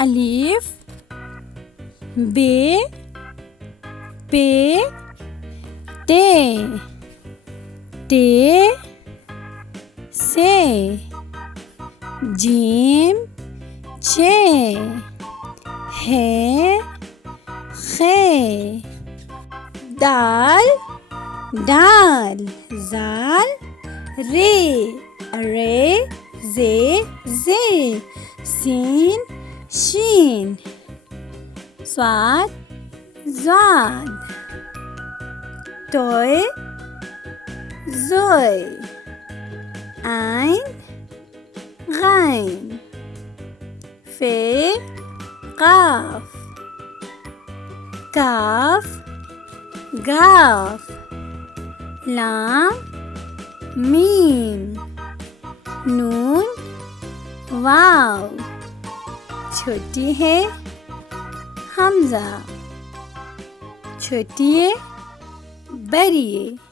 अलीफ बे पे ते से जीम चे है खे दाल जाल रे जे सीन शीन स्वाद ज़ाद तोय ज़ोय आइन गाइन फे काफ गाफ लाम मीम नून वाव छोटी है हमज़ा छोटी है बड़ी है।